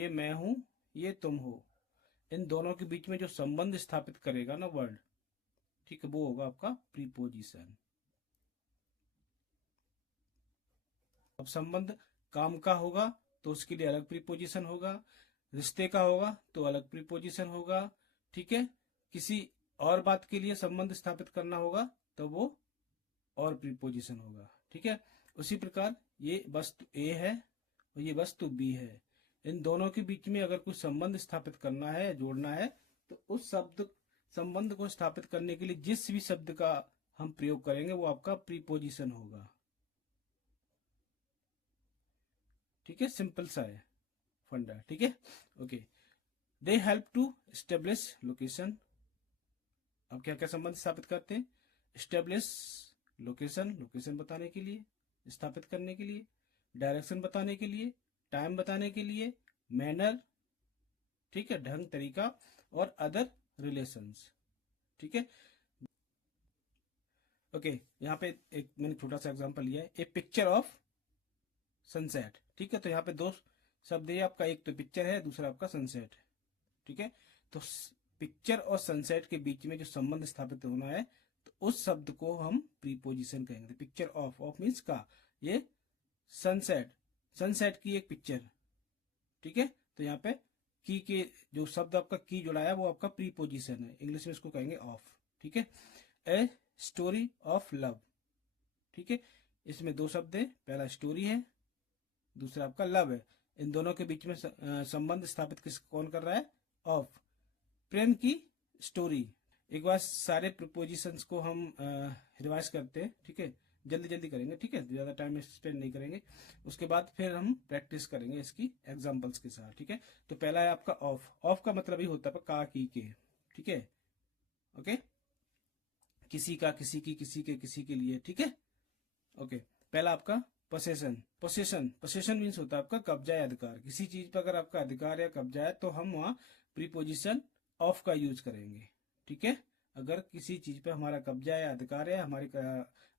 ये मैं हूं, ये तुम हो, इन दोनों के बीच में जो संबंध स्थापित करेगा ना वर्ड, ठीक है, वो होगा आपका प्रीपोजिशन। अब संबंध काम का होगा तो उसके लिए अलग प्रीपोजिशन होगा, रिश्ते का होगा तो अलग प्रीपोजिशन होगा, ठीक है। किसी और बात के लिए संबंध स्थापित करना होगा तो वो और प्रीपोजिशन होगा, ठीक है। उसी प्रकार ये वस्तु ए है और ये वस्तु बी है, इन दोनों के बीच में अगर कुछ संबंध स्थापित करना है, जोड़ना है, तो उस शब्द संबंध को स्थापित करने के लिए जिस भी शब्द का हम प्रयोग करेंगे वो आपका प्रीपोजिशन होगा, ठीक है। सिंपल सा है फंडा, ठीक है। Okay, they help to establish location. अब क्या क्या संबंध स्थापित करते हैं? एस्टेब्लिश लोकेशन, लोकेशन बताने के लिए, स्थापित करने के लिए, डायरेक्शन बताने के लिए, टाइम बताने के लिए, मैनर, ठीक है, ढंग तरीका, और अदर रिलेशंस, ठीक है। ओके, यहाँ पे एक मैंने छोटा सा एग्जांपल लिया है, ए पिक्चर ऑफ सनसेट, ठीक है। तो यहाँ पे दो शब्द है आपका, एक तो पिक्चर है, दूसरा आपका सनसेट है, ठीक है। तो पिक्चर और सनसेट के बीच में जो संबंध स्थापित होना है तो उस शब्द को हम प्रीपोजिशन कहेंगे। पिक्चर ऑफ मीन्स का, ये सनसेट, सनसेट की एक पिक्चर, ठीक है। तो यहाँ पे की के जो शब्द आपका की जुड़ा है वो आपका प्रीपोजिशन है, इंग्लिश में इसको कहेंगे ऑफ, ठीक है। ए स्टोरी ऑफ लव, ठीक है। इसमें दो शब्द है, पहला स्टोरी है, दूसरा आपका लव है। इन दोनों के बीच में संबंध स्थापित कौन कर रहा है? ऑफ, प्रेम की स्टोरी। एक बार सारे प्रीपोजिशंस को हम रिवाइज करते हैं, ठीक है, जल्दी जल्दी करेंगे, ठीक है, ज्यादा टाइम स्पेंड नहीं करेंगे। उसके बाद फिर हम प्रैक्टिस करेंगे इसकी एग्जांपल्स के साथ, ठीक है। तो पहला है आपका ऑफ। ऑफ का मतलब ही होता है का, की, के, ठीक है। ओके, किसी का, किसी की, किसी के, किसी के लिए, ठीक है। ओके, पहला आपका पोसेशन। पोसेशन, पोसेशन मीन्स होता है आपका कब्जा या अधिकार। किसी चीज पर अगर आपका अधिकार या कब्जा है तो हम वहां प्रीपोजिशन ऑफ का यूज करेंगे, ठीक है। अगर किसी चीज पे हमारा कब्जा या अधिकार है, हमारे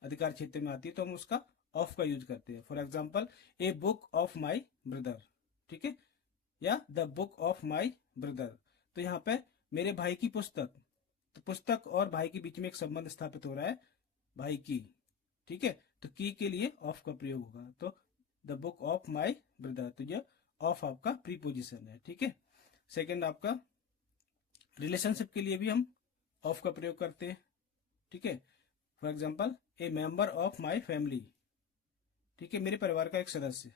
अधिकार क्षेत्र में आती है तो हम उसका ऑफ का यूज करते हैं। For example, a book of my brother, ठीक है, या the book of my brother. तो यहाँ पे मेरे भाई की पुस्तक, तो पुस्तक और भाई के बीच में एक संबंध स्थापित हो रहा है, भाई की, ठीक है। तो की के लिए ऑफ का प्रयोग होगा, तो the book of my brother, तो ये ऑफ आपका प्रीपोजिशन है, ठीक है। सेकंड आपका रिलेशनशिप के लिए भी हम ऑफ का प्रयोग करते हैं, ठीक है। For example, A member of my family, ठीक है, मेरे परिवार का एक सदस्य,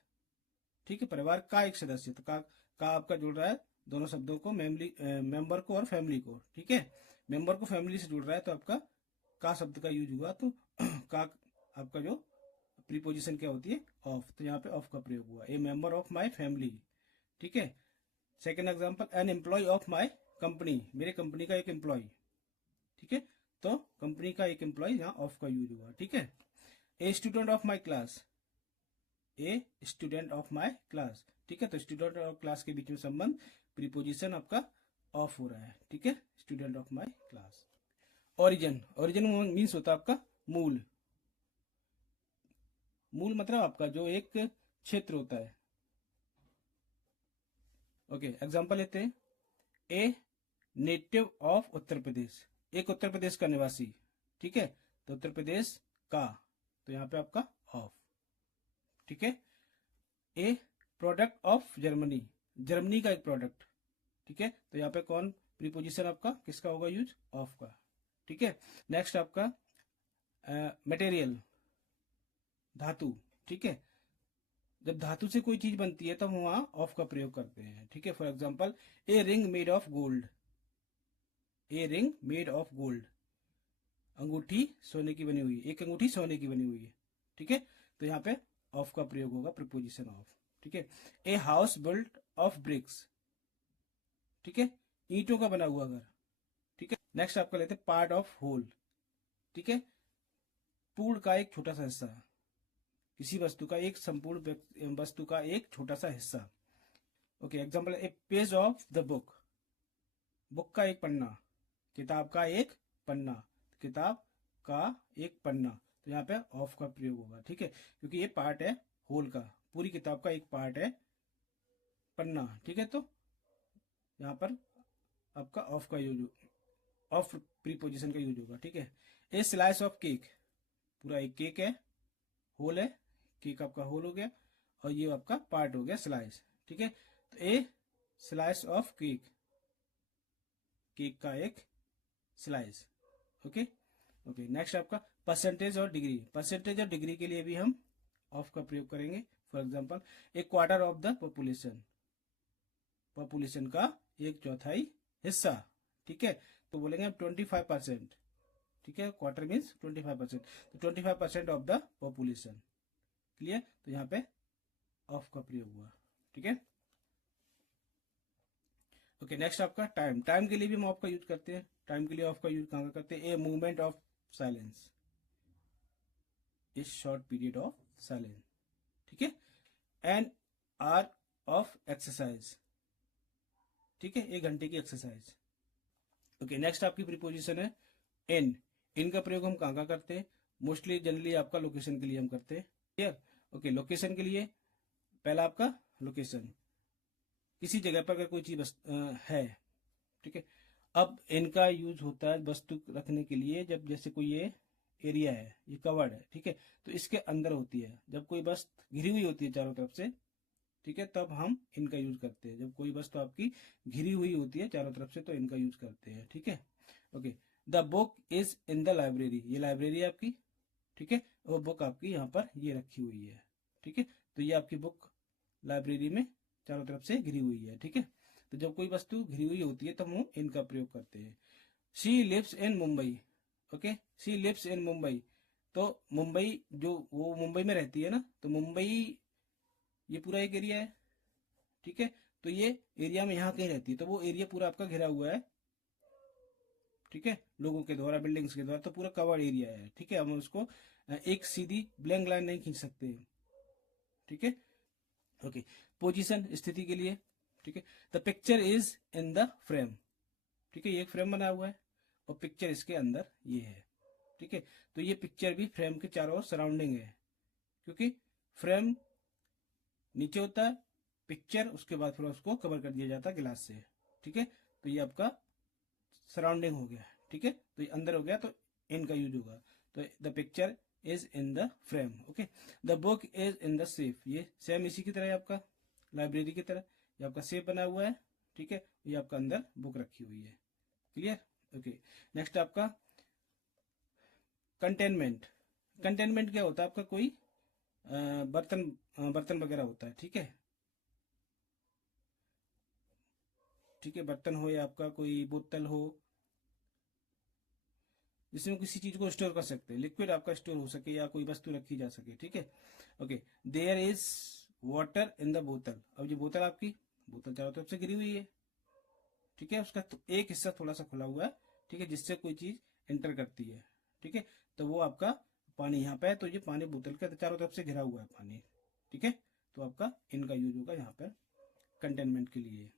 ठीक है, परिवार का एक सदस्य। तो का आपका जुड़ रहा है दोनों शब्दों को, मेंबर को और फैमिली को, ठीक है। मेंबर को फैमिली से जुड़ रहा है तो आपका का शब्द का यूज हुआ, तो का आपका जो प्रीपोजिशन क्या होती है? ऑफ। तो यहाँ पे ऑफ का प्रयोग हुआ, a member of my family, ठीक है। Second example, an employee of my company, मेरे कंपनी का एक एम्प्लॉय, ठीक है। तो कंपनी का एक एम्प्लॉय, यहाँ ऑफ का यूज हुआ, ठीक है। A student of my class, a student of my class, ठीक है। तो स्टूडेंट और क्लास के बीच में संबंध प्रीपोजिशन आपका ऑफ हो रहा है, ठीक है, student of my class. Origin, origin means होता है आपका मूल। मूल मतलब आपका जो एक क्षेत्र होता है। ओके, एग्जांपल लेते हैं, a native of Uttar Pradesh, एक उत्तर प्रदेश का निवासी, ठीक है। तो उत्तर प्रदेश का, तो यहाँ पे आपका ऑफ, ठीक है। ए प्रोडक्ट ऑफ जर्मनी, जर्मनी का एक प्रोडक्ट, ठीक है। तो यहाँ पे कौन प्रीपोजिशन आपका किसका होगा यूज? ऑफ का, ठीक है। नेक्स्ट आपका मटेरियल, धातु, ठीक है। जब धातु से कोई चीज बनती है तब हम वहां ऑफ का प्रयोग करते हैं, ठीक है। For example, a ring made of gold, a ring made of gold, अंगूठी सोने की बनी हुई, एक अंगूठी सोने की बनी हुई है, ठीक है। तो यहाँ पे ऑफ का प्रयोग होगा, प्रीपोजिशन ऑफ, ठीक है। A house built of BRICS, ठीक है, ईंटों का बना हुआ घर, ठीक है। नेक्स्ट आपका लेते हैं पार्ट ऑफ होल, ठीक है, पूर्ण का एक छोटा सा हिस्सा, किसी वस्तु का एक संपूर्ण वस्तु का एक छोटा सा हिस्सा। Okay, example, A page of the book, book का एक पन्ना, किताब का एक पन्ना, किताब का एक पन्ना। तो यहाँ पे ऑफ का प्रयोग होगा, ठीक है, क्योंकि ये पार्ट है होल का, पूरी किताब का एक पार्ट है पन्ना, ठीक है। तो यहाँ पर आपका ऑफ का यूज, ऑफ प्रीपोजिशन का यूज होगा, ठीक है। ए स्लाइस ऑफ केक, पूरा एक केक है, होल है, केक आपका होल हो गया और ये आपका पार्ट हो गया स्लाइस, ठीक है। तो ए स्लाइस ऑफ केक, केक का एक स्लाइस, ओके ओके। नेक्स्ट आपका परसेंटेज और डिग्री, परसेंटेज और डिग्री के लिए भी हम ऑफ का प्रयोग करेंगे। For example A quarter of the population, population का एक चौथाई हिस्सा, ठीक है। तो बोलेंगे हम 25%, ठीक है। क्वार्टर मीन्स 25%, तो 25% ऑफ द पॉपुलेशन, क्लियर। तो यहाँ पे ऑफ का प्रयोग हुआ, ठीक है। ओके नेक्स्ट आपका टाइम, टाइम के लिए भी हम ऑफ का यूज करते हैं। टाइम के लिए ऑफ का यूज कहाँ करते हैं? ए मूवमेंट ऑफ साइलेंस, इस शॉर्ट पीरियड ऑफ साइलेंस, ठीक है। एन आवर ऑफ एक्सरसाइज, ठीक है, 1 घंटे की एक्सरसाइज। ओके नेक्स्ट आपकी प्रीपोजिशन है इन, इन का प्रयोग हम कहाँ करते हैं? मोस्टली जनरली आपका लोकेशन के लिए हम करते हैं, क्लियर। ओके लोकेशन के लिए पहला आपका लोकेशन, किसी जगह पर अगर कोई चीज है, ठीक है। अब इनका यूज होता है वस्तु रखने के लिए, जब जैसे कोई ये एरिया है, ये कवर्ड है, ठीक है, तो इसके अंदर होती है। जब कोई वस्तु घिरी हुई होती है चारों तरफ से, ठीक है, तब हम इनका यूज करते हैं। जब कोई वस्तु आपकी घिरी हुई होती है चारों तरफ से, तो इनका यूज करते हैं, ठीक है। Okay the book is in the library, ये लाइब्रेरी है आपकी, ठीक है। वो बुक आपकी यहाँ पर ये रखी हुई है, ठीक है। तो ये आपकी बुक लाइब्रेरी में चारों तरफ से घिरी हुई है, ठीक है। तो जब कोई वस्तु घिरी हुई होती है तो हम इनका प्रयोग करते हैं। She lives in Mumbai, okay, she lives in Mumbai, तो मुंबई जो वो मुंबई में रहती है ना, तो मुंबई ये पूरा एक एरिया है, ठीक है। तो ये एरिया में यहाँ कहीं रहती है, तो वो एरिया पूरा आपका घिरा हुआ है, ठीक है, लोगों के द्वारा, बिल्डिंग्स के द्वारा, तो पूरा कवर्ड एरिया है, ठीक है। हम उसको एक सीधी ब्लैंक लाइन नहीं खींच सकते, ठीक है। ओके पोजीशन, स्थिति के लिए, ठीक है। The picture is in the frame, ठीक है, ये एक फ्रेम बना हुआ है और पिक्चर इसके अंदर ये है, ठीक है। तो ये पिक्चर भी फ्रेम के चारों ओर सराउंडिंग है, क्योंकि फ्रेम नीचे होता है, पिक्चर उसके बाद फिर उसको कवर कर दिया जाता है गिलास से, ठीक है। तो ये आपका सराउंडिंग हो गया, ठीक है। तो ये अंदर हो गया, तो इन का यूज होगा। तो the picture is in the frame, okay. The book is in the safe, ये सेम इसी की तरह है आपका, लाइब्रेरी की तरह ये आपका सेफ बना हुआ है, ठीक है। ये आपका अंदर बुक रखी हुई है, क्लियर। ओके नेक्स्ट आपका कंटेनमेंट, कंटेनमेंट क्या होता है आपका? कोई बर्तन, बर्तन वगैरह होता है, ठीक है, ठीक है। बर्तन हो या आपका कोई बोतल हो, जिसमें किसी चीज को स्टोर कर सकते हैं, लिक्विड आपका स्टोर हो सके या कोई वस्तु रखी जा सके, ठीक है। Okay there is water in the बोतल, अब ये बोतल आपकी, बोतल चारों तरफ से गिरी हुई है, ठीक है। उसका तो एक हिस्सा थोड़ा सा खुला हुआ है, ठीक है, जिससे कोई चीज एंटर करती है, ठीक है। तो वो आपका पानी यहाँ पे है, तो ये पानी बोतल के चारों तरफ से घिरा हुआ है पानी, ठीक है। तो आपका इनका यूज होगा यहाँ पर कंटेनमेंट के लिए।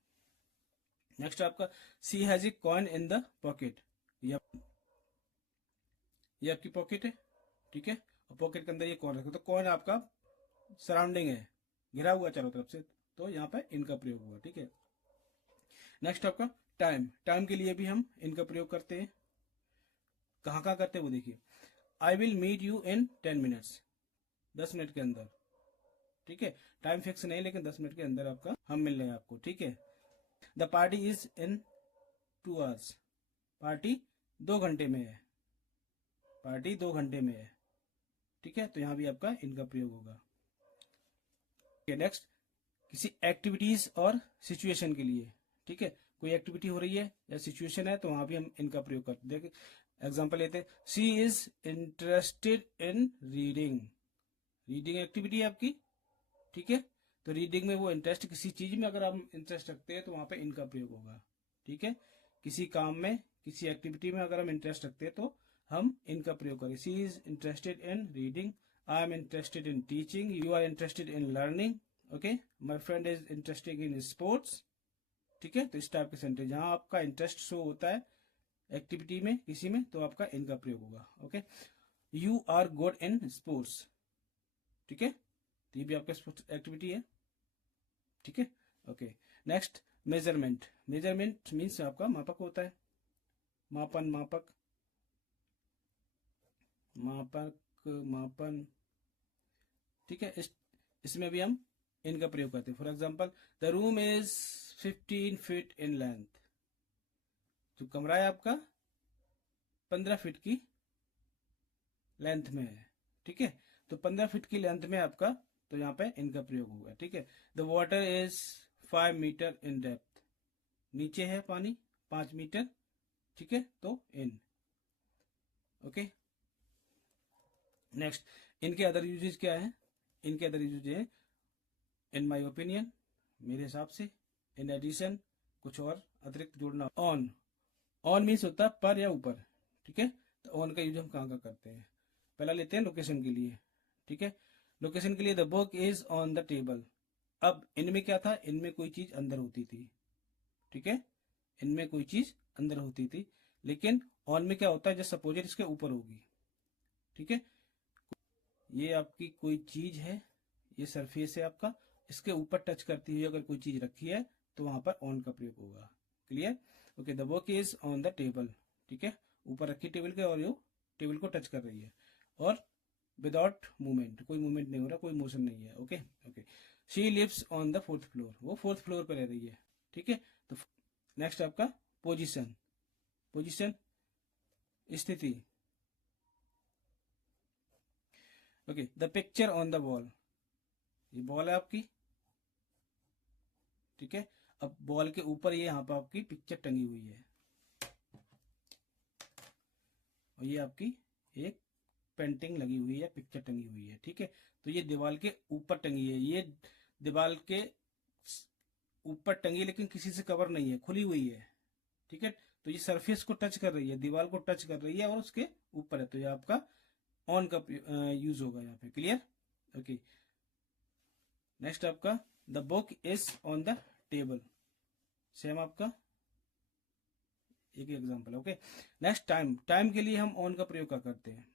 नेक्स्ट आपका C has a coin in the pocket, ये आपकी पॉकेट है, ठीक है, और पॉकेट के अंदर ये कॉइन रखा, तो कॉइन आपका सराउंडिंग है, घिरा हुआ चारों तरफ से, तो यहाँ पे इनका प्रयोग हुआ, ठीक है। नेक्स्ट आपका टाइम, टाइम के लिए भी हम इनका प्रयोग करते हैं। कहाँ कहाँ करते हैं वो देखिए, I will meet you in 10 minutes, 10 minute के अंदर, ठीक है। टाइम फिक्स नहीं, लेकिन 10 मिनट के अंदर आपका हम मिल रहे हैं आपको, ठीक है। The party is in 2 hours, party 2 घंटे में है, पार्टी 2 घंटे में है, ठीक है। तो यहाँ भी आपका इनका प्रयोग होगा। नेक्स्ट किसी एक्टिविटीज और सिचुएशन के लिए, ठीक है, कोई एक्टिविटी हो रही है या सिचुएशन है, तो वहां भी हम इनका प्रयोग करते हैं। एग्जांपल लेते हैं, she is interested in reading, reading activity है आपकी, ठीक है। तो रीडिंग में वो इंटरेस्ट, किसी चीज में अगर हम इंटरेस्ट रखते हैं तो वहां पे इनका प्रयोग होगा, ठीक है। किसी काम में, किसी एक्टिविटी में अगर हम इंटरेस्ट रखते हैं तो हम इनका प्रयोग करें। She is interested in reading, I am interested in teaching, you are interested in learning, okay, my friend is interested in sports, ठीक है। तो इस टाइप के सेंटेंस जहां आपका इंटरेस्ट शो होता है एक्टिविटी में किसी में, तो आपका इनका प्रयोग होगा, okay. You are good in sports, ठीक है, तो ये भी आपका स्पोर्ट्स एक्टिविटी है, ठीक है। Okay, next measurement. Measurement means आपका मापक होता है, मापन, मापक, मापक, मापन, ठीक है। इसमें भी हम इनका प्रयोग करते हैं। For example, the room is 15 feet in length. जो कमरा है आपका 15 फीट की लेंथ में है, ठीक है। तो 15 फीट की लेंथ में आपका, तो यहाँ पे इनका प्रयोग होगा, ठीक है। The water is 5 metre in depth. नीचे है पानी 5 मीटर, ठीक है, तो इन। ओके, नेक्स्ट, इनके अदर यूजेज क्या है? इनके अदर यूजेज है इन माय ओपिनियन, मेरे हिसाब से, इन एडिशन, कुछ और अतिरिक्त जोड़ना, ऑन। ऑन मीन्स होता है पर या ऊपर, ठीक है। तो ऑन का यूज हम कहाँ का करते हैं? पहला लेते हैं लोकेशन के लिए, ठीक है। लोकेशन के लिए the book is on the table. अब इनमें क्या था? इनमें कोई चीज अंदर होती थी, ठीक है, इनमें कोई चीज अंदर होती थी। लेकिन ऑन में क्या होता है? जस्ट सपोज इसके ऊपर होगी, ठीक है। ये आपकी कोई चीज है, ये सरफेस है आपका, इसके ऊपर टच करती हुई अगर कोई चीज रखी है तो वहां पर ऑन का प्रयोग होगा। Clear? Okay, the book is on the table, ठीक है, ऊपर रखी टेबल के और ये टेबल को टच कर रही है, और विदाउट मूवमेंट, कोई मूवमेंट नहीं हो रहा, कोई मोशन नहीं है। Okay okay, she lives on the 4th floor, वो 4th फ्लोर पर रह रही है, ठीक है। तो नेक्स्ट आपका पोजीशन। पोजीशन स्थिति। Okay, the picture on the wall, ये बॉल है आपकी, ठीक है। अब बॉल के ऊपर ये यहाँ पर आपकी पिक्चर टंगी हुई है, और ये आपकी एक पेंटिंग लगी हुई है, पिक्चर टंगी हुई है, ठीक है। तो ये दीवार के ऊपर टंगी है, ये दीवार के ऊपर टंगी, लेकिन किसी से कवर नहीं है, खुली हुई है, ठीक है। तो ये सरफेस को टच कर रही है, दीवार को टच कर रही है और उसके ऊपर है, तो ये आपका ऑन का यूज होगा यहाँ पे। क्लियर? ओके, नेक्स्ट आपका the book is on the table, same आपका एक example. Okay, next time. Time के लिए हम ऑन का प्रयोग क्या करते हैं?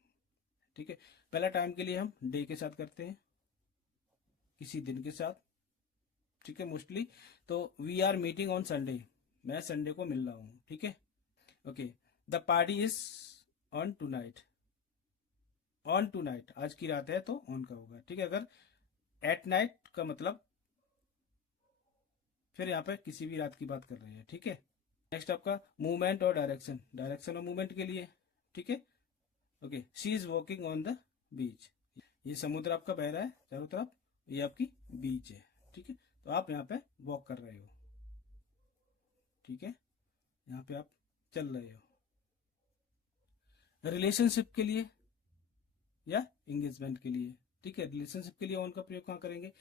ठीक है, पहला टाइम के लिए हम डे के साथ करते हैं, किसी दिन के साथ, ठीक है, मोस्टली। तो we are meeting on Sunday, मैं संडे को मिल रहा हूँ, ठीक है। Okay, the party is on tonight. On tonight, आज की रात है तो ऑन का होगा, ठीक है। अगर एट नाइट का मतलब फिर यहाँ पे किसी भी रात की बात कर रहे हैं, ठीक है। नेक्स्ट आपका मूवमेंट और डायरेक्शन। डायरेक्शन और मूवमेंट के लिए, ठीक है। Okay, she is walking on the beach, ये समुद्र आपका बह रहा है चारों तरफ, ये आपकी बीच है, ठीक है। तो आप यहाँ पे वॉक कर रहे हो, ठीक है, यहाँ पे आप चल रहे हो। रिलेशनशिप के लिए या एंगेजमेंट के लिए, ठीक है। रिलेशनशिप के लिए ऑन का प्रयोग कहाँ करेंगे?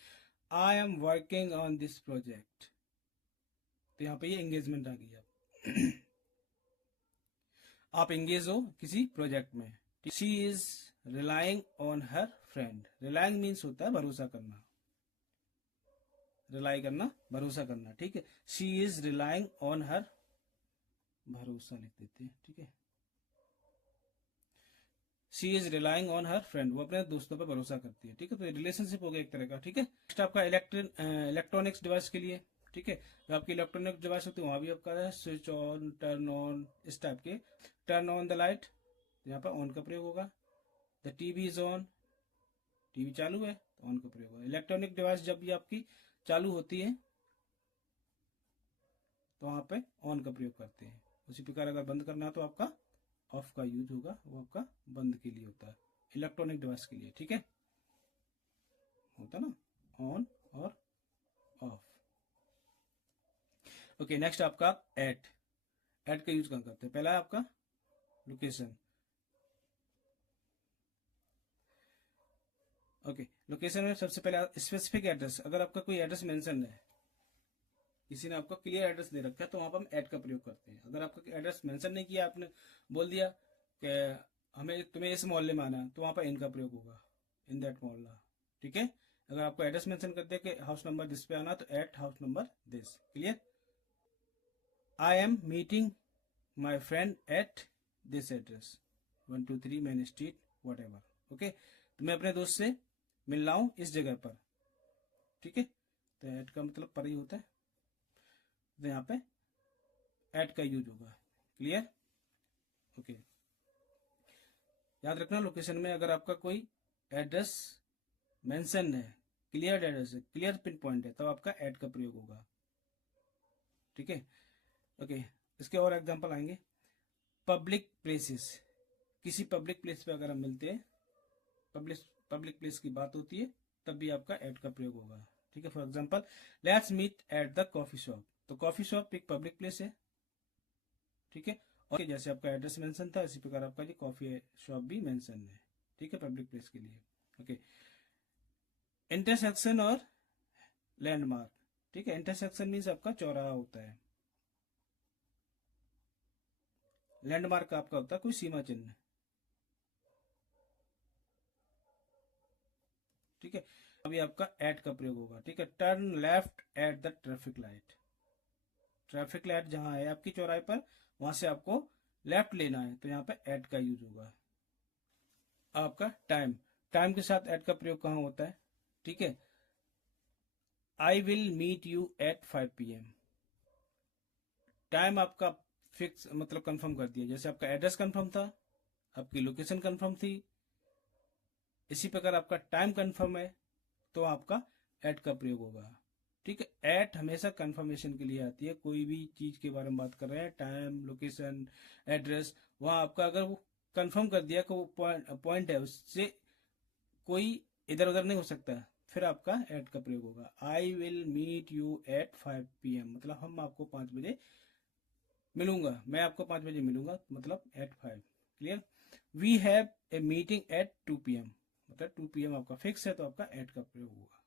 I am working on this project, तो यहाँ पे ये एंगेजमेंट आ गई। आप एंगेज हो किसी प्रोजेक्ट में। She is relying on her friend. Relying means होता है भरोसा करना, रिलाई करना, भरोसा करना, ठीक है। She is relying on her, भरोसा लिख देते हैं, ठीक है। She is relying on her friend, वो अपने दोस्तों पर भरोसा करती है, ठीक है। तो रिलेशनशिप हो गया एक तरह का, ठीक है। नेक्स्ट आपका इलेक्ट्रॉनिक्स डिवाइस के लिए, ठीक है। तो आपकी इलेक्ट्रॉनिक डिवाइस होती है, वहां भी आपका स्विच ऑन, टर्न ऑन, इस टाइप के। टर्न ऑन द लाइट, यहाँ पर ऑन का प्रयोग होगा। The TV is on, TV चालू है तो ऑन का प्रयोग होगा। इलेक्ट्रॉनिक डिवाइस जब भी आपकी चालू होती है तो वहां पे ऑन का प्रयोग करते हैं। उसी प्रकार अगर बंद करना है तो आपका ऑफ का यूज होगा, वो आपका बंद के लिए होता है, इलेक्ट्रॉनिक डिवाइस के लिए, ठीक है, होता ना ऑन और ऑफ। ओके, नेक्स्ट आपका एट। एट का यूज कहाँ करते हैं? पहला है आपका लोकेशन। ओके, लोकेशन में सबसे पहले स्पेसिफिक एड्रेस। अगर आपका कोई एड्रेस मेंशन है, किसी ने आपका क्लियर एड्रेस दे रखा है, तो वहां पर हम ऐड का प्रयोग करते हैं। अगर आपका एड्रेस मेंशन नहीं किया, आपने बोल दिया कि हमें तुम्हें इस मोहल्ले में आना है, तो वहां पर इन का प्रयोग होगा, इन दैट मोहल्ला, ठीक है। अगर आपको एड्रेस मेंशन कर दे कि हाउस नंबर दिस पे आना, तो at house number this. Clear? I am meeting my friend at this address, 123 main street whatever. Okay, तो मैं अपने दोस्त से मिल रहा हूँ इस जगह पर, ठीक है। तो एट का मतलब पर ही होता है, तो यहाँ पे एट का यूज होगा। क्लियर? ओके। याद रखना लोकेशन में अगर आपका कोई एड्रेस मेंशन है, क्लियर एड्रेस है, क्लियर पिन पॉइंट है, तब आपका एट का प्रयोग होगा। ठीक है? ओके। इसके और एग्जांपल आएंगे। पब्लिक प्लेसेस, किसी पब्लिक प्लेस पे अगर हम मिलते हैं, पब्लिक प्लेस की बात होती है, तब भी आपका एट का प्रयोग होगा। ठीक है? For example, let's meet at the coffee shop. तो कॉफी शॉप एक पब्लिक प्लेस है। ठीक है? और जैसे आपका एड्रेस मेंशन था, इसी प्रकार आपका ये कॉफी शॉप भी मेंशन है। ठीक है? पब्लिक प्लेस के लिए। ओके। इंटरसेक्शन और लैंडमार्क। ठीक है? इंटरसेक्शन मीन्स आपका चौराहा होता है, लैंडमार्क आपका होता है कोई सीमा चिन्ह। ठीक है? अभी आपका एट का प्रयोग होगा। ठीक है? Turn left at the traffic light. Traffic light जहां है आपकी चौराहे पर, वहां से आपको लेफ्ट लेना है, तो यहाँ पे एट का यूज होगा। आपका टाइम, टाइम के साथ एट का प्रयोग कहाँ होता है? ठीक है? I will meet you at 5 PM। Time आपका फिक्स मतलब कंफर्म कर दिया। जैसे आपका एड्रेस कंफर्म था, आपकी लोकेशन कंफर्म थी, इसी प्रकार आपका टाइम कंफर्म है, तो आपका एट का प्रयोग होगा। ठीक है? एट हमेशा कंफर्मेशन के लिए आती है। कोई भी चीज के बारे में बात कर रहे हैं, टाइम, लोकेशन, एड्रेस, वहां आपका अगर वो कंफर्म कर दिया कि वो पॉइंट है, उससे कोई इधर उधर नहीं हो सकता, फिर आपका एट का प्रयोग होगा। I will meet you at 5 PM, मतलब हम आपको 5 बजे मिलूंगा, मैं आपको 5 बजे मिलूंगा, मतलब at 5। Clear? We have a meeting at 2 PM, मतलब 2 PM आपका फिक्स है, तो आपका एट का प्रयोग होगा।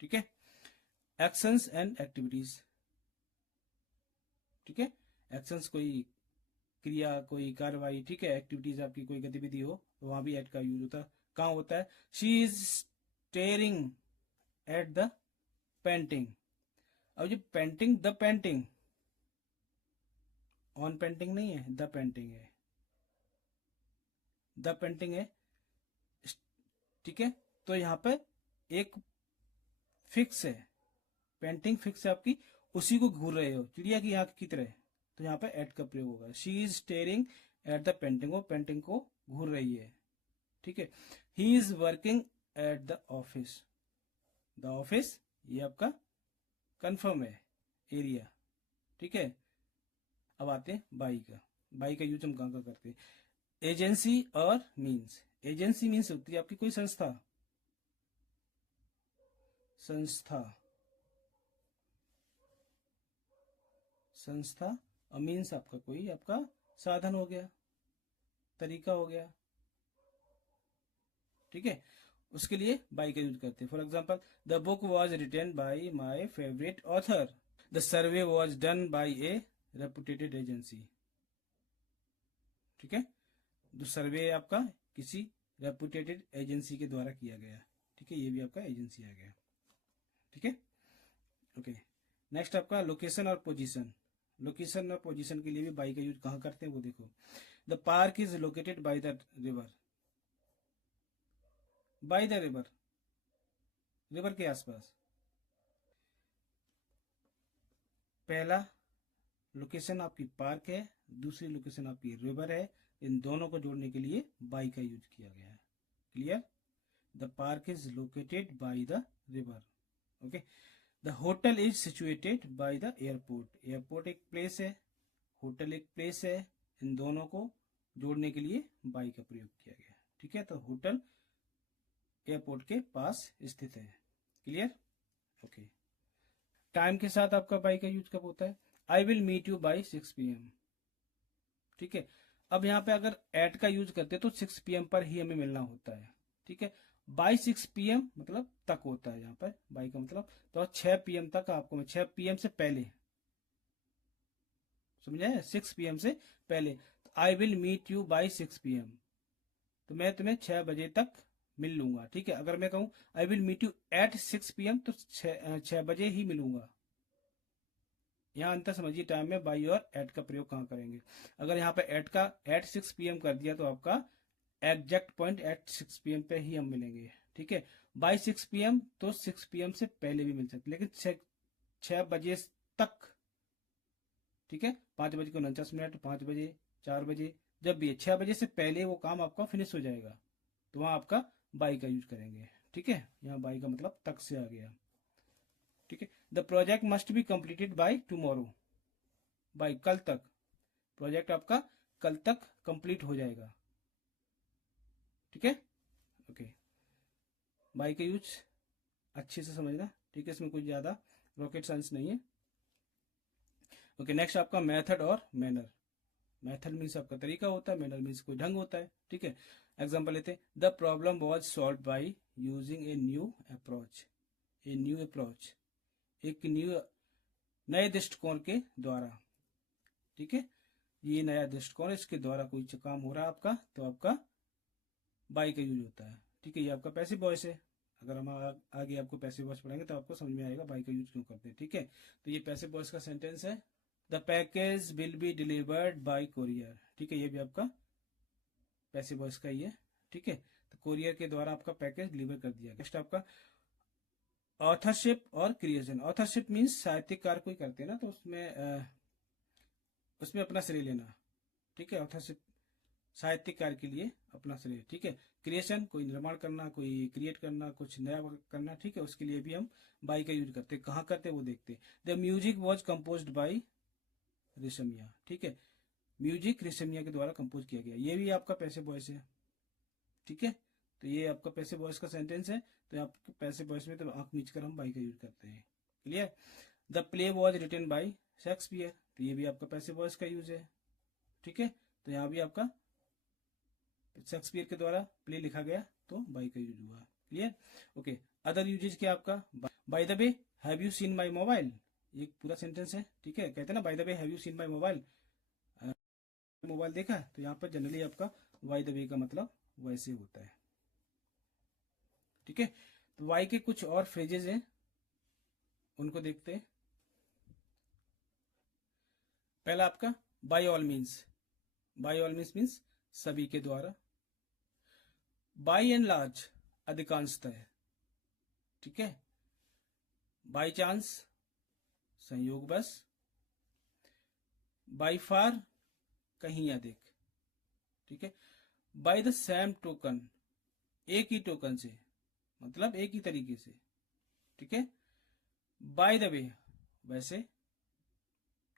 ठीक है? Actions and activities. ठीक है? एक्शंस कोई क्रिया, कोई कार्रवाई। ठीक है? एक्टिविटीज आपकी कोई गतिविधि हो, तो वहां भी एट का यूज होता है। कहाँ होता है? She is staring at the painting. अब जो painting, the painting, on painting नहीं है, द पेंटिंग है, द पेंटिंग है। ठीक है? तो यहाँ पे एक फिक्स है, पेंटिंग फिक्स है आपकी, उसी को घूर रहे हो चिड़िया की आंख की तरह, तो यहाँ पे एट का प्रयोग होगा। She is staring at the painting, वो पेंटिंग को घूर रही है। ठीक है? He is working at the office. The office ये आपका कंफर्म है एरिया। ठीक है? अब आते हैं बाई का। बाई का यूज हम कहाँ का करते हैं? एजेंसी और मीन्स। एजेंसी मीन्स होती है आपकी कोई संस्था, संस्था, संस्था, और मीन्स आपका कोई आपका साधन हो गया, तरीका हो गया। ठीक है? उसके लिए बाई का यूज करते हैं। For example, the book was written by my favourite author. The survey was done by a reputed agency. ठीक है? जो सर्वे आपका किसी रेपुटेटेड एजेंसी के द्वारा किया गया। ठीक है? ये भी आपका एजेंसी आ गया। ठीक है? ओके। नेक्स्ट आपका लोकेशन और पोजीशन। लोकेशन और पोजीशन के लिए भी बाई का यूज कहाँ करते हैं वो देखो। The park is located by the river. By the river, river के आसपास। पहला लोकेशन आपकी पार्क है, दूसरी लोकेशन आपकी रिवर है, इन दोनों को जोड़ने के लिए बाई का यूज किया गया है। Clear? The park is located by the river. Okay. The hotel is situated by the airport. Airport एक प्लेस है, होटल एक प्लेस है, इन दोनों को जोड़ने के लिए बाई का प्रयोग किया गया। ठीक है? तो होटल एयरपोर्ट के पास स्थित है। क्लियर? ओके। टाइम के साथ आपका बाई का यूज कब होता है? I will meet you by 6 PM। ठीक है? अब यहाँ पे अगर एट का यूज करते हैं तो 6 PM पर ही हमें मिलना होता है। ठीक है? बाई 6 PM मतलब तक होता है यहाँ पर, बाई का मतलब, तो 6 PM तक आपको, मैं 6 PM से पहले, समझे? 6 PM से पहले। तो I will meet you by 6 PM, तो मैं तुम्हें 6 बजे तक मिल लूंगा। ठीक है? अगर मैं कहूं I will meet you at 6 PM, तो 6 बजे ही मिलूंगा। यहाँ अंतर समझिए, टाइम में बाई और एट का प्रयोग कहाँ करेंगे। अगर यहाँ पे एट 6 PM कर दिया, तो आपका एग्जैक्ट पॉइंट एट 6 PM पे ही हम मिलेंगे। ठीक है? बाई 6 PM तो 6 PM से पहले भी मिल सकते, लेकिन 6 बजे तक ठीक है, 5:49, 5 बजे, 4 बजे, जब भी 6 बजे से पहले वो काम आपका फिनिश हो जाएगा, तो वहां आपका बाई का यूज करेंगे। ठीक है, यहाँ बाई का मतलब तक से आ गया। ठीक है, the project must be completed by tomorrow, by कल तक, प्रोजेक्ट आपका कल तक कंप्लीट हो जाएगा। ठीक है, ओके, बाय का यूज अच्छे से समझना। ठीक है, इसमें कुछ ज्यादा रॉकेट साइंस नहीं है। ओके, नेक्स्ट आपका मेथड और मैनर। मेथड मीन्स आपका तरीका होता है, मैनर मीन्स कोई ढंग होता है। ठीक है, एग्जांपल लेते हैं, the problem was solve by using a new approach, a new approach, एक नए दृष्टिकोण के द्वारा। ठीक है, ये नया दृष्टिकोण, इसके द्वारा कोई काम हो रहा है आपका, तो आपका बाई का यूज होता है। ठीक है, ये आपका पैसिव वॉइस है। अगर हम आगे आपको पैसिव वॉइस पढ़ेंगे तो आपको समझ में आएगा बाई का यूज क्यों करते हैं। ठीक है, तो ये पैसिव वॉइस का सेंटेंस है, the package will be delivered by courier. ठीक है, ये भी आपका पैसिव वॉइस का ही है। ठीक है, तो कोरियर के द्वारा आपका पैकेज डिलीवर कर दिया। नेक्स्ट आपका ऑथरशिप और क्रिएशन। ऑथरशिप मीन्स साहित्यिक कार्य कोई करते हैं ना, तो उसमें अपना श्रेय लेना। ठीक है, ऑथरशिप साहित्यिक कार्य के लिए अपना श्रेय। ठीक है, क्रिएशन कोई निर्माण करना, कोई क्रिएट करना, कुछ नया करना। ठीक है, उसके लिए भी हम बाई का यूज करते हैं। कहाँ करते हैं वो देखते हैं। The music was composed by Reshammiya. ठीक है, म्यूजिक रेशमिया के द्वारा कंपोज किया गया, ये भी आपका पैसिव वॉइस है। ठीक है, तो ये आपका पैसिव वॉइस का सेंटेंस है। तो आपके पैसिव वॉइस में तो आंख मीच कर हम बाई का यूज करते हैं। Clear. The play was written by Shakespeare, तो ये भी आपका पैसिव वॉइस का यूज है। ठीक है, तो यहाँ भी आपका शेक्सपियर के द्वारा प्ले लिखा गया, तो बाई का यूज हुआ। Clear, okay. अदर यूजेज क्या आपका, by the way have you seen my mobile, ये पूरा सेंटेंस है। ठीक है, कहते हैं ना by the way have you seen my mobile, mobile देखा। तो यहाँ पर जनरली आपका बाय द वे का मतलब वैसे होता है। ठीक है, तो वाई के कुछ और फ्रेजेस हैं, उनको देखते हैं। पहला आपका by all means. By all means सभी के द्वारा। बाय एंड लार्ज अधिकांशतः। ठीक है, बाय चांस संयोगवश। बाय फार कहीं अधिक। ठीक है, बाय द सेम टोकन एक ही टोकन से, मतलब एक ही तरीके से। ठीक है, बाय द वे वैसे।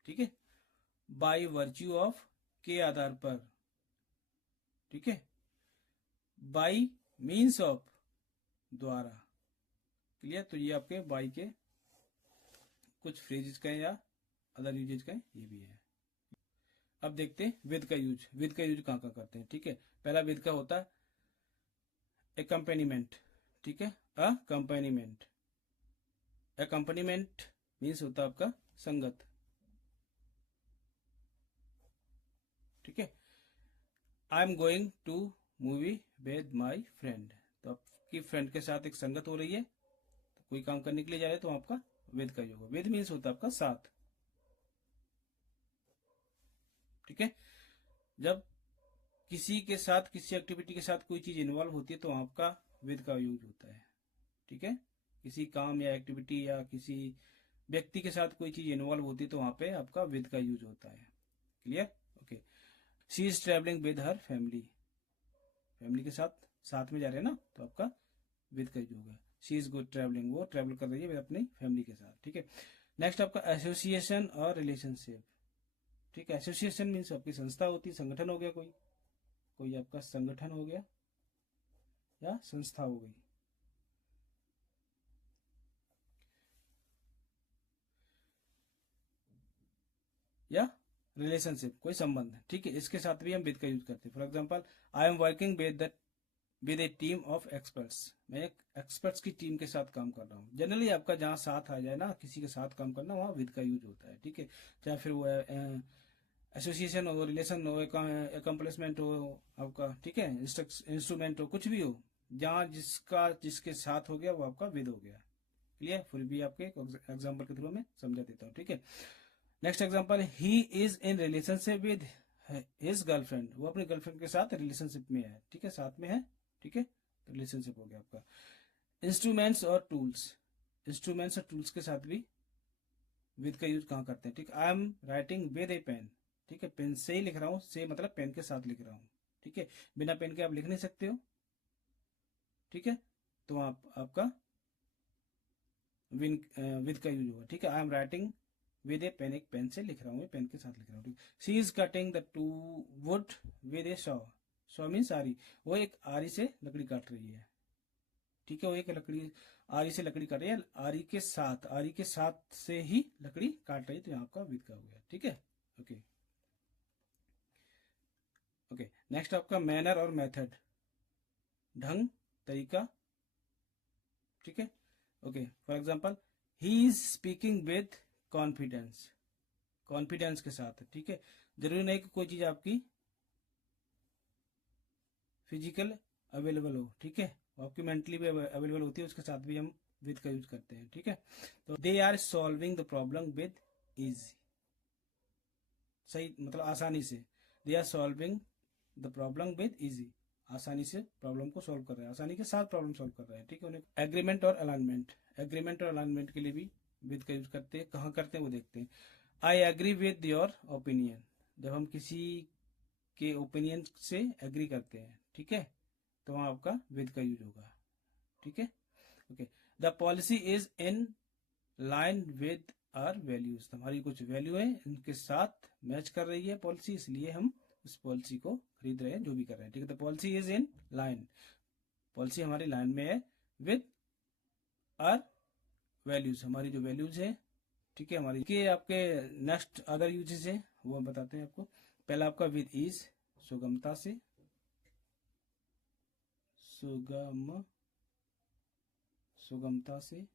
ठीक है, बाय वर्च्यू ऑफ के आधार पर। ठीक है, बाय मीन्स ऑफ द्वारा। क्लियर, तो ये आपके बाय के कुछ फ्रेजेस का या अदर यूजेज का ये भी है। अब देखते हैं विद का यूज। विद का यूज कहाँ कहाँ करते हैं। ठीक है, पहला विद का होता है एकम्पेनिमेंट। ठीक है, अकम्पेनिमेंट। एकम्पेनिमेंट मीन्स होता है आपका संगत। ठीक है, I am going to movie with my friend, तो आपकी फ्रेंड के साथ एक संगत हो रही है, तो कोई काम करने के लिए जा रहे हैं, तो आपका विद का योग होगा। विद मीन्स होता है आपका साथ। ठीक है, जब किसी के साथ, किसी एक्टिविटी के साथ कोई चीज इन्वॉल्व होती है, तो आपका विद का यूज होता है। ठीक है, किसी काम या एक्टिविटी या किसी व्यक्ति के साथ कोई चीज इन्वॉल्व होती है, तो वहां पे आपका विद का यूज होता है। Clear, okay. She is travelling with her family, family के साथ साथ में जा रहे हैं ना, तो आपका विद का यूज होगा। शी इज गुड ट्रेवलिंग, वो ट्रेवल कर रही है अपनी फैमिली के साथ। ठीक है, नेक्स्ट आपका एसोसिएशन और रिलेशनशिप। ठीक है, एसोसिएशन मीन्स आपकी संस्था होती है, संगठन हो गया, कोई कोई आपका संगठन हो गया या संस्था हो गई। या रिलेशनशिप कोई संबंध। ठीक है, इसके साथ भी हम विद का यूज करते हैं। For example, I am working with A team of experts, मैं एक एक्सपर्ट्स की टीम के साथ काम कर रहा हूँ। जनरली आपका जहाँ साथ आ जाए ना, किसी के साथ काम करना, वहाँ विद का यूज होता है। ठीक है, चाहे फिर वो एसोसिएशन हो, रिलेशन हो, अकम्पलिशमेंट हो आपका। ठीक है, इंस्ट्रूमेंट हो, कुछ भी हो, जहाँ जिसके साथ हो गया वो आपका विद हो गया। क्लियर, फिर भी आपके एग्जाम्पल के थ्रू में समझा देता हूँ। ठीक है, next example, he is in relationship with his girlfriend, वो अपनी गर्लफ्रेंड के साथ रिलेशनशिप में है। ठीक है, साथ में है। ठीक है, रिलेशनशिप हो गया आपका। इंस्ट्रूमेंट्स और टूल्स, इंस्ट्रूमेंट्स और टूल्स के साथ भी विद का यूज कहाँ करते हैं, ठीक है। I am writing with a pen, ठीक है, पेन से ही लिख रहा हूँ, से मतलब पेन के साथ लिख रहा हूँ, ठीक है। बिना पेन के आप लिख नहीं सकते हो, ठीक है। तो आपका विद का यूज होगा, ठीक है। I am writing with a pen, एक पेन से लिख रहा हूँ, पेन के साथ लिख रहा हूँ, ठीक। She is cutting the two would with A saw, saw means आरी, वो एक आरी से लकड़ी काट रही है, ठीक है। वो एक लकड़ी आरी से लकड़ी काट रही है, आरी के साथ से ही लकड़ी काट रही है, तो यहाँ आपका विद का हो गया, ठीक है। ओके ओके, नेक्स्ट आपका मैनर और मेथड, ढंग तरीका, ठीक है। Okay, for example he is speaking with confidence, confidence के साथ, ठीक है। जरूरी नहीं कि कोई चीज आपकी फिजिकल अवेलेबल हो, ठीक है, आपकी मेंटली भी अवेलेबल होती है, उसके साथ भी हम विद का यूज करते हैं, ठीक है। तो they are solving the problem with easy, सही मतलब आसानी से, they are solving the problem with easy, आसानी से प्रॉब्लम को सॉल्व कर रहे हैं, आसानी के साथ प्रॉब्लम सॉल्व कर रहे हैं, ठीक है। उन्हें एग्रीमेंट और अलाइनमेंट, एग्रीमेंट और अलाइनमेंट के लिए भी विद का यूज करते हैं, कहाँ करते हैं वो देखते हैं। I agree with your opinion, जब हम किसी के ओपिनियन से एग्री करते हैं, ठीक है, तो वहां आपका विद का यूज होगा, ठीक है। Okay, the policy is in line with our values, हमारी कुछ वैल्यू है, इनके साथ मैच कर रही है पॉलिसी, इसलिए हम उस पॉलिसी को खरीद रहे हैं, जो भी कर रहे हैं, ठीक है। The policy is in line, policy हमारी लाइन में है विद आर वैल्यूज, हमारी जो वैल्यूज है, ठीक है, हमारी के आपके नेक्स्ट अदर यूजेस है वो हम बताते हैं आपको। पहला आपका विद ईज, सुगमता से, सुगमता से।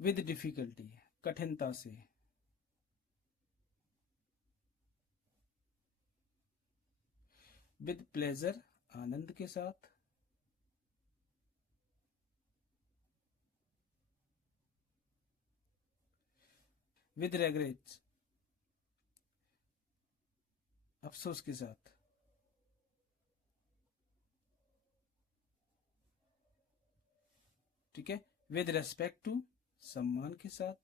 विद डिफिकल्टी, कठिनता से। विद प्लेजर, आनंद के साथ। विद रेग्रेट्स, अफसोस के साथ। ठीक है, विद रेस्पेक्ट टू, सम्मान के साथ।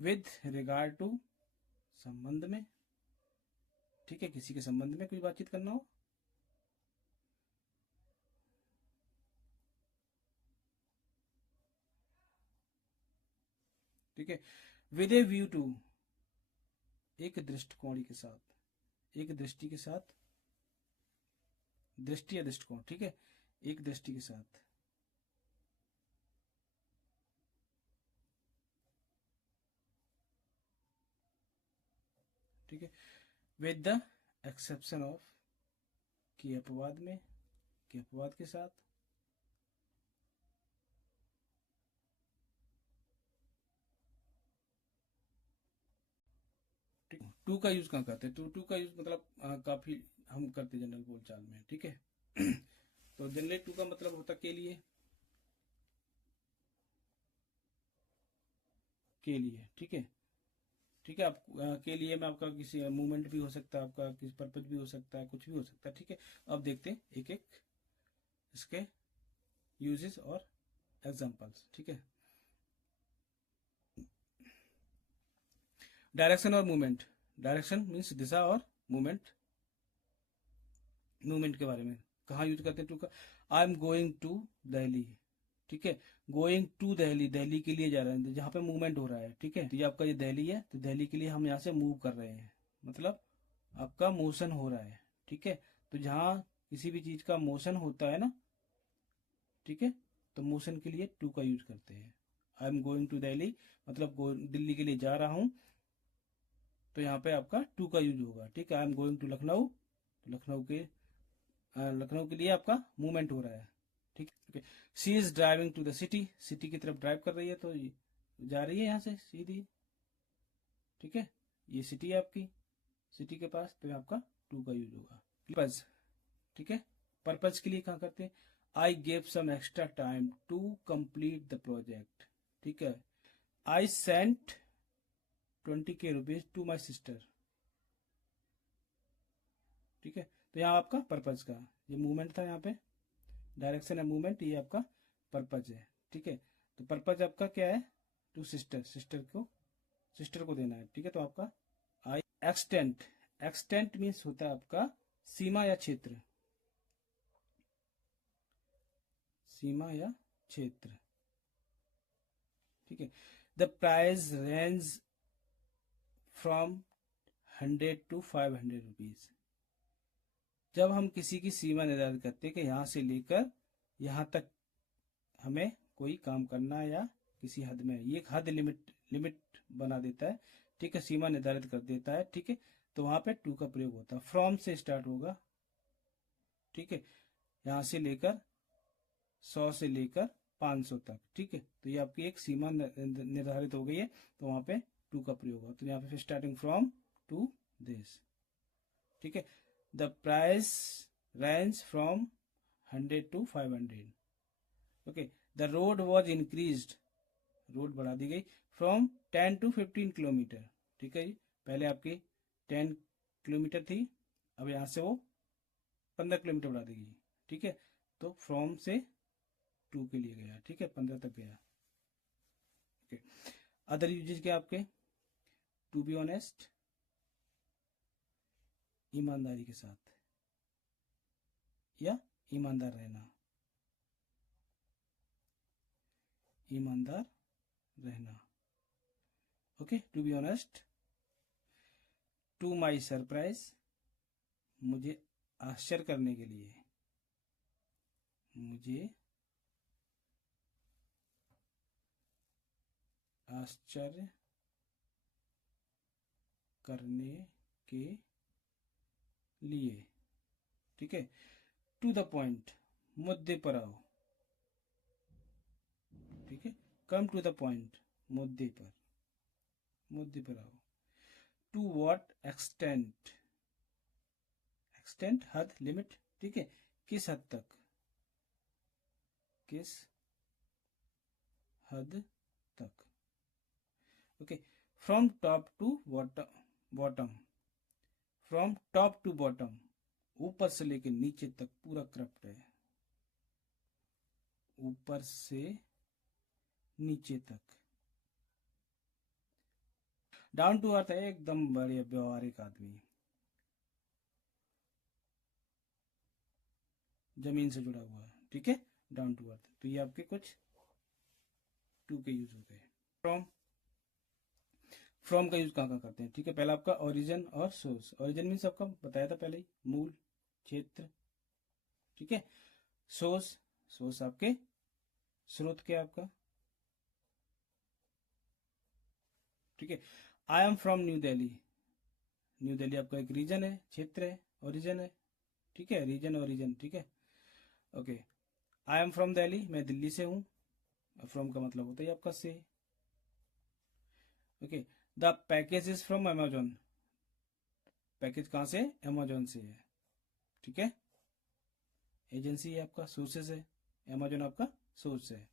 विद रिगार्ड टू, संबंध में, ठीक है, किसी के संबंध में कुछ बातचीत करना हो। ठीक है, विद ए व्यू टू, एक दृष्टिकोण के साथ, एक दृष्टि के साथ, दृष्टि या दृष्टिकोण, ठीक है, एक दृष्टि के साथ। ठीक है, विद द एक्सेप्शन ऑफ, की अपवाद में, के अपवाद के साथ। टू का यूज कहाँ करते हैं, टू का यूज मतलब काफी हम करते जनरल बोलचाल में, ठीक है। तो जनरली टू का मतलब होता के लिए, के लिए, ठीक है, ठीक है। आप के लिए में आपका किसी मूवमेंट भी हो सकता है, आपका किसी पर्पज भी हो सकता है, कुछ भी हो सकता है, ठीक है। अब देखते हैं एक एक इसके यूजेस और एग्जांपल्स, ठीक है। डायरेक्शन और मूवमेंट, डायरेक्शन मीन्स दिशा और मूवमेंट, मूवमेंट के बारे में कहाँ यूज करते हैं टू का। I am going to Delhi, ठीक है, गोइंग टू दिल्ली, दिल्ली के लिए जा रहे हैं, जहाँ पे मूवमेंट हो रहा है, ठीक है। तो ये आपका ये दिल्ली है, तो दिल्ली के लिए हम यहाँ से मूव कर रहे हैं, मतलब आपका मोशन हो रहा है, ठीक है। तो जहाँ किसी भी चीज का मोशन होता है ना, ठीक है, तो मोशन के लिए टू का यूज करते हैं। I am going to Delhi, मतलब दिल्ली के लिए जा रहा हूँ, तो यहाँ पे आपका टू का यूज होगा, ठीक है। I am going to Lucknow, तो लखनऊ के लिए आपका मूवमेंट हो रहा है, ठीक है। She is driving to the city, city की तरफ ड्राइव कर रही है, तो जा रही है यहाँ से सीधी, ठीक है। ये सिटी है आपकी, सिटी के पास, तो आपका टू का यूज होगा। पर्पज, ठीक है, पर्पज के लिए कहाँ करते हैं। I gave some extra time to complete the project, ठीक है। I sent 20K rupees to my sister, ठीक है। तो यहाँ आपका पर्पज का, ये मूवमेंट था यहाँ पे, डायरेक्शन है मूवमेंट, ये आपका पर्पज है, ठीक है। तो पर्पज आपका क्या है, टू सिस्टर को देना है, ठीक है। तो आपका आई एक्सटेंट, एक्सटेंट मीन्स होता है आपका सीमा या क्षेत्र, सीमा या क्षेत्र, ठीक है। The price range from 100 to 500 rupees. जब हम किसी की सीमा निर्धारित करते हैं कि यहाँ से लेकर यहाँ तक हमें कोई काम करना है या किसी हद में, ये एक हद लिमिट बना देता है, ठीक है, सीमा निर्धारित कर देता है, ठीक है। तो वहां पे टू का प्रयोग होता है। फ्रॉम से स्टार्ट होगा, ठीक है, यहाँ से लेकर 100 से लेकर 500 तक, ठीक है। तो ये आपकी एक सीमा निर्धारित हो गई है, तो वहां पे टू का प्रयोग होगा। तो यहाँ पे स्टार्टिंग फ्रॉम टू दिस, ठीक है। The price range from 100 to 500, okay. The road was increased, road बढ़ा दी गई, फ्रॉम 10 to 15 किलोमीटर, ठीक है जी। पहले आपकी 10 किलोमीटर थी, अब यहाँ से वो 15 किलोमीटर बढ़ा दी गई, ठीक है। तो फ्रॉम से टू के लिए गया, ठीक है, 15 तक गया, ओके। अदर यूजेज क्या आपके, टू बी ऑनेस्ट, ईमानदारी के साथ या ईमानदार रहना, ईमानदार रहना, okay. To be honest, to my surprise, मुझे आश्चर्य करने के लिए, मुझे आश्चर्य करने के लिए, ठीक है। टू द पॉइंट, मुद्दे पर आओ, ठीक है। कम टू द पॉइंट, मुद्दे पर आओ। टू व्हाट एक्सटेंट, एक्सटेंट हद, लिमिट, ठीक है, किस हद तक, किस हद तक, okay. From top to bottom, from top to bottom, ऊपर से लेकर नीचे तक पूरा करप्ट है, ऊपर से नीचे तक। डाउन टू अर्थ है, एकदम बढ़िया व्यवहारिक आदमी, जमीन से जुड़ा हुआ है, ठीक है, डाउन टू अर्थ। तो ये आपके कुछ टू के यूज होते हैं। फ्रॉम, फ्रॉम का यूज कहाँ करते हैं, ठीक है। पहला आपका ओरिजिन और सोर्स, ओरिजिन मीन्स आपका बताया था पहले ही, मूल, क्षेत्र, ठीक है। सोर्स, सोर्स आपके स्रोत क्या आपका, ठीक है। I am from new Delhi, new Delhi आपका एक रीजन है, क्षेत्र है, ओरिजिन है, ठीक है, रीजन ओरिजिन, ठीक है, okay. I am from Delhi, मैं दिल्ली से हूँ, फ्रॉम का मतलब होता है आपका से, okay. The package is from Amazon, package कहाँ से, अमेजोन से है, ठीक है। एजेंसी है आपका, सोर्सेस है, अमेजोन आपका सोर्स है।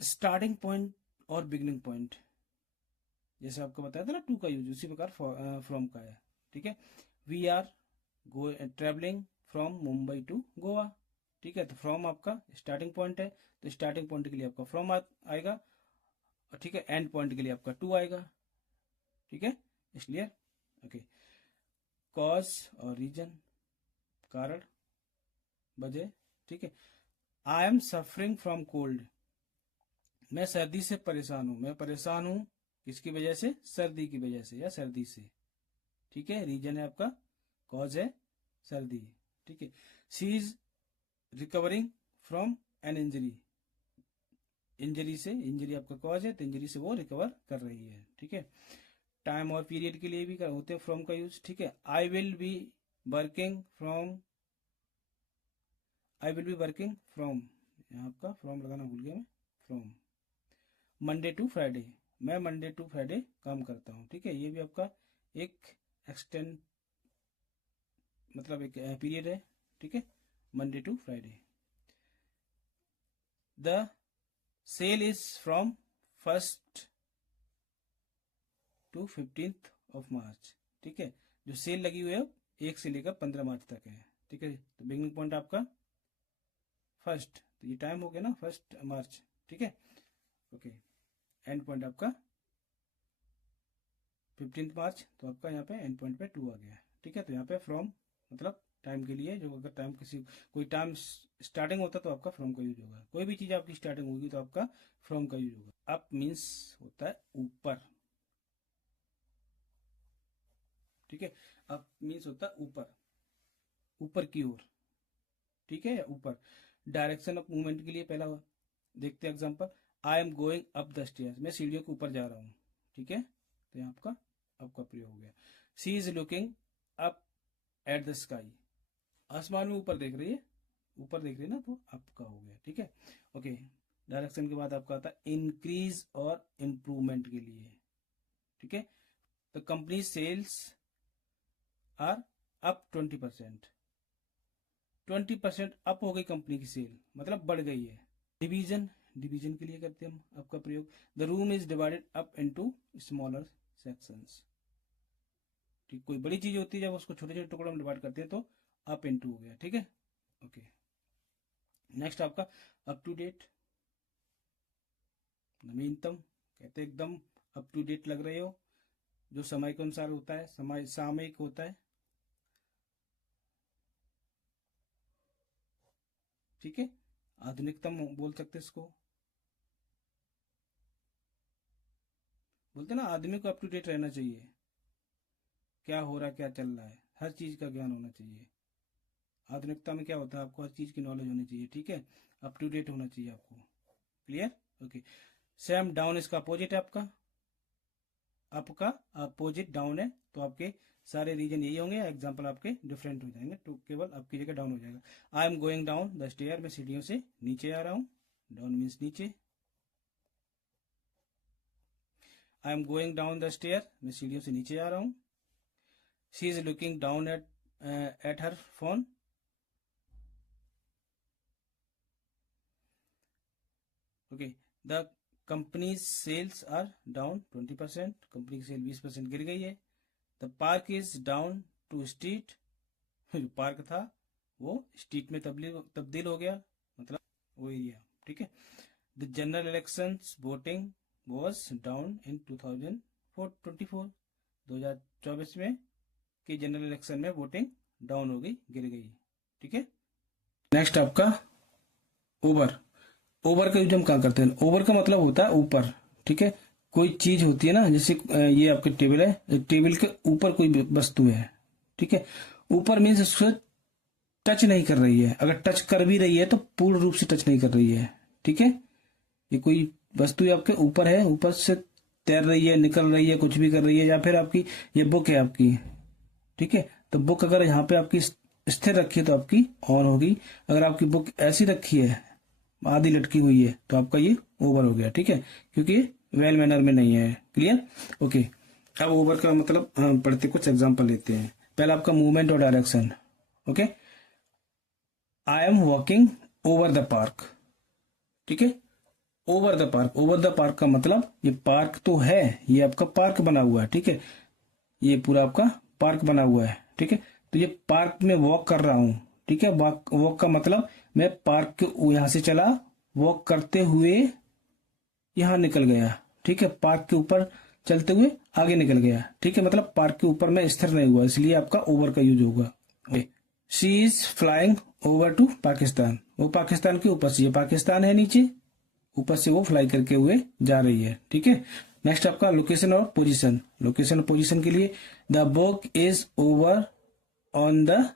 स्टार्टिंग पॉइंट और बिगनिंग पॉइंट, जैसे आपको बताया था ना टू का यूज, उसी प्रकार फ्रॉम का है, ठीक है। We are go travelling from Mumbai to Goa, ठीक है। तो फ्रॉम आपका स्टार्टिंग पॉइंट है, तो स्टार्टिंग पॉइंट के लिए आपका फ्रॉम आएगा, और ठीक है, एंड पॉइंट के लिए आपका टू आएगा, ठीक है, इसलिए ओके। कॉज और रीजन, कारण, वजह, ठीक है। I am suffering from cold, मैं सर्दी से परेशान हूं, मैं परेशान हूं किसकी वजह से, सर्दी की वजह से या सर्दी से, ठीक है। रीजन है आपका, कॉज है सर्दी, ठीक है। She is recovering from an injury, injury से, इंजरी आपका कॉज है, तो इंजरी से वो रिकवर कर रही है, ठीक है। टाइम और पीरियड के लिए भी होते हैं फ्रॉम का यूज, ठीक है। I will be working from, I will be working from, यहाँ आपका फ्रॉम लगाना भूल गया मैं, फ्रॉम मंडे टू फ्राइडे, मैं मंडे टू फ्राइडे काम करता हूँ, ठीक है। ये भी आपका एक एक्सटेंड, मतलब एक पीरियड है, ठीक है, Monday to Friday. The sale is from 1st to 15th of March, ठीक है। जो सेल लगी हुई है 1 से लेकर 15 मार्च तक है, ठीक है। तो बिगिनिंग पॉइंट आपका फर्स्ट, तो ये टाइम हो गया ना 1 मार्च, ठीक है। ओके, एंड पॉइंट आपका 15 मार्च, तो आपका यहाँ पे एंड पॉइंट पे 2 आ गया, ठीक है। तो यहाँ पे फ्रॉम मतलब टाइम के लिए, जो अगर टाइम किसी कोई टाइम स्टार्टिंग होता तो आपका फ्रॉम का यूज होगा, कोई भी चीज आपकी स्टार्टिंग होगी तो आपका फ्रॉम का यूज होगा। अप मीन्स होता है ऊपर, ठीक है। अप मीन्स होता है ऊपर, ऊपर की ओर, ठीक है, ऊपर। डायरेक्शन ऑफ मूवमेंट के लिए पहला देखते हैं example, I am going up the stairs, मैं सीढ़ियों के ऊपर जा रहा हूँ, ठीक है। तो यहाँ आपका अप का प्रयोग हो गया। She is looking up at the sky, आसमान में ऊपर देख रही है, ऊपर देख रही है ना, तो अप का हो गया, ठीक है। ओके, डायरेक्शन के बाद आपका आता है इंक्रीज और इम्प्रूवमेंट के लिए, ठीक है। तो company sales are up 20%, 20% up हो गई कंपनी की सेल, मतलब बढ़ गई है। डिवीजन, डिवीजन के लिए करते हैं हम अप का प्रयोग, the room is divided up into smaller sections, ठीक। कोई बड़ी चीज होती है जब उसको छोटे छोटे टुकड़ों में डिवाइड करते हैं तो अप इनटू हो गया, ठीक है। ओके, नेक्स्ट आपका अप टू डेट, नवीनतम, कहते हैं एकदम अप टू डेट लग रहे हो, जो समय के अनुसार होता है, समय सामयिक होता है, ठीक है। आधुनिकतम बोल सकते इसको, बोलते ना आदमी को अप टू डेट रहना चाहिए, क्या हो रहा है, क्या चल रहा है, हर चीज का ज्ञान होना चाहिए। आधुनिकता में क्या होता है, आपको हर चीज की नॉलेज होनी चाहिए, ठीक है, अप टू डेट होना चाहिए आपको, क्लियर। ओके, सेम डाउन इसका अपोजिट है आपका, अप का अपोजिट डाउन है, तो आपके सारे रीजन यही होंगे, एग्जांपल आपके डिफरेंट हो जाएंगे, तो केवल आपकी जगह डाउन हो जाएगा। I am going down the stair, मैं सीढ़ियों से नीचे आ रहा हूँ, डाउन मीन्स नीचे। I am going down the stair, मैं सीढ़ियों से नीचे आ रहा हूँ। She is looking down at her phone, okay. The company sales are down 20%, company की सेल 20% गिर गई है। The park is down to street, जो पार्क था वो स्ट्रीट में तब्दील हो गया, मतलब वो एरिया, ठीक है। The general election voting was down in 2024, 2024 में कि जनरल इलेक्शन में वोटिंग डाउन हो गई, गिर गई, ठीक है। नेक्स्ट आपका ओवर, ओवर का यूज हम कहाँ करते हैं, ओवर का मतलब होता है ऊपर, ठीक है। कोई चीज होती है ना, जैसे ये आपके टेबल है, टेबल के ऊपर कोई वस्तु है, ठीक है। ऊपर मीन्स उसको टच नहीं कर रही है, अगर टच कर भी रही है तो पूर्ण रूप से टच नहीं कर रही है, ठीक है। ये कोई वस्तु आपके ऊपर है, ऊपर से तैर रही है, निकल रही है, कुछ भी कर रही है, या फिर आपकी ये बुक है आपकी, ठीक है। तो बुक अगर यहाँ पे आपकी स्थिर रखी है तो आपकी ऑन होगी, अगर आपकी बुक ऐसी रखी है, आधी लटकी हुई है, तो आपका ये ओवर हो गया, ठीक है, क्योंकि वेल मैनर में नहीं है, क्लियर। ओके, अब ओवर का मतलब हम पढ़ते कुछ एग्जांपल लेते हैं। पहला आपका मूवमेंट और direction, okay. I am walking over the park, ठीक है। Over the park, over the park का मतलब ये पार्क तो है, ये आपका पार्क बना हुआ है, ठीक है, ये पूरा आपका पार्क बना हुआ है, ठीक है। तो ये पार्क में वॉक कर रहा हूं, ठीक है। वॉक का मतलब मैं पार्क के यहां से चला, वॉक करते हुए यहां निकल गया, ठीक है, पार्क के ऊपर चलते हुए आगे निकल गया, ठीक है, मतलब पार्क के ऊपर में स्थिर नहीं हुआ, इसलिए आपका ओवर का यूज होगा। She is flying over to Pakistan, वो पाकिस्तान के ऊपर से, ये पाकिस्तान है नीचे, ऊपर से वो फ्लाई करके हुए जा रही है, ठीक है। नेक्स्ट आपका लोकेशन और पोजीशन, लोकेशन और पोजीशन के लिए the book is over on the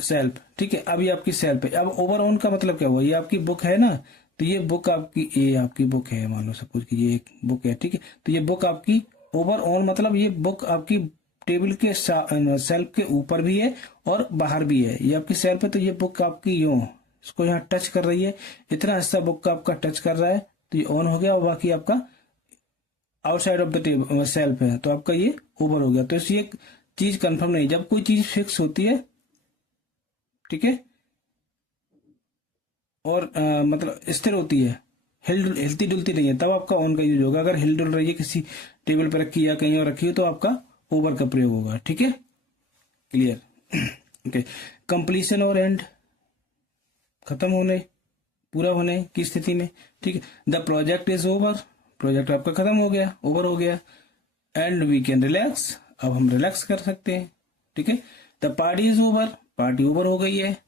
self, ठीक है। अब ये आपकी सेल्फ है, अब ओवर ऑन का मतलब क्या हुआ, ये आपकी बुक है ना, तो ये बुक आपकी, ये आपकी बुक है, मान लो सपोज कि ये एक बुक है, ठीक है। तो ये बुक आपकी ओवर ऑन मतलब ये बुक आपकी टेबल के सेल्फ के ऊपर भी है और बाहर भी है, ये आपकी सेल्फ है, तो ये बुक आपकी यूं इसको यहाँ टच कर रही है, इतना हिस्सा बुक का आपका टच कर रहा है, तो ये ऑन हो गया, और बाकी आपका outside of the table self है, तो आपका ये ओवर हो गया। तो ये एक चीज कंफर्म नहीं, जब कोई चीज फिक्स होती है, ठीक है, और मतलब स्थिर होती है, हिलती डुलती नहीं है, तब आपका ऑन का यूज होगा। अगर हिल डुल रही है, किसी टेबल पर रखी है या कहीं और रखी है, तो आपका ओवर का प्रयोग होगा, ठीक है, क्लियर। ओके, कंप्लीशन और एंड, खत्म होने, पूरा होने की स्थिति में, ठीक है। The project is over, project आपका खत्म हो गया, ओवर हो गया। एंड वी कैन रिलैक्स, अब हम रिलैक्स कर सकते हैं, ठीक है। The party is over, party over हो गई है,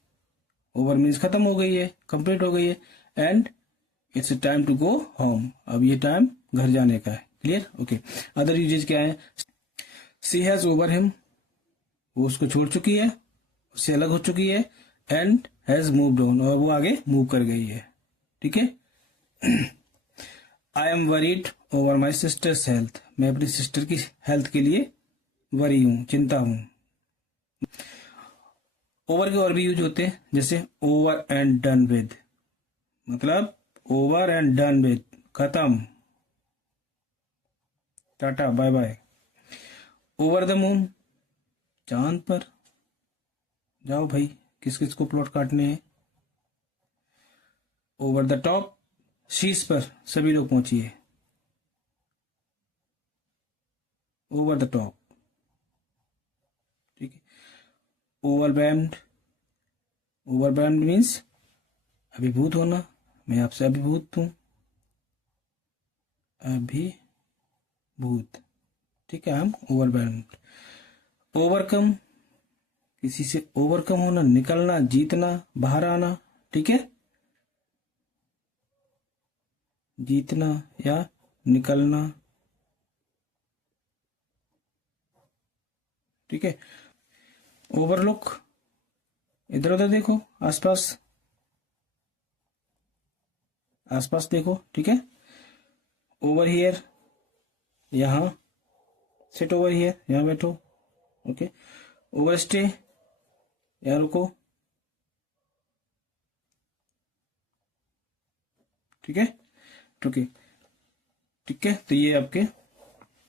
ओवर मीन्स खत्म हो गई है, कंप्लीट हो गई है। And it's time to go home, अब ये टाइम घर जाने का है। Clear, okay. अदर यूजेज क्या है? सी हैज ओवर हिम, वो उसको छोड़ चुकी है, उससे अलग हो चुकी है। एंड हैज मूव्ड ऑन, और वो आगे मूव कर गई है, ठीक है। I am worried over my sisters health, मैं अपनी सिस्टर की हेल्थ के लिए वरी हूं, चिंता हूं। ओवर के और भी यूज होते हैं, जैसे ओवर एंड डन विद, मतलब ओवर एंड डन विद, खत्म, टाटा bye bye. Over the moon, चांद पर जाओ भाई, किस किस को प्लॉट काटने हैं। ओवर द टॉप, शीर्ष पर सभी लोग पहुंचिए, ओवर द टॉप, ठीक है। ओवरवेल्म्ड, ओवरवेल्म्ड मीन्स अभिभूत होना, मैं आपसे अभिभूत हूं, अभिभूत, ठीक है, हम ओवरवेल्म्ड। ओवरकम, किसी से ओवरकम होना, निकलना, जीतना, बाहर आना, ठीक है, जीतना या निकलना, ठीक है। ओवरलुक, इधर उधर देखो, आसपास, आसपास देखो, ठीक है। ओवर हियर, यहां, सिट ओवर हियर, यहां बैठो, ओके। ओवर स्टे, यहाँ रुको, ठीक है, ठीक है, ठीक है। तो ये आपके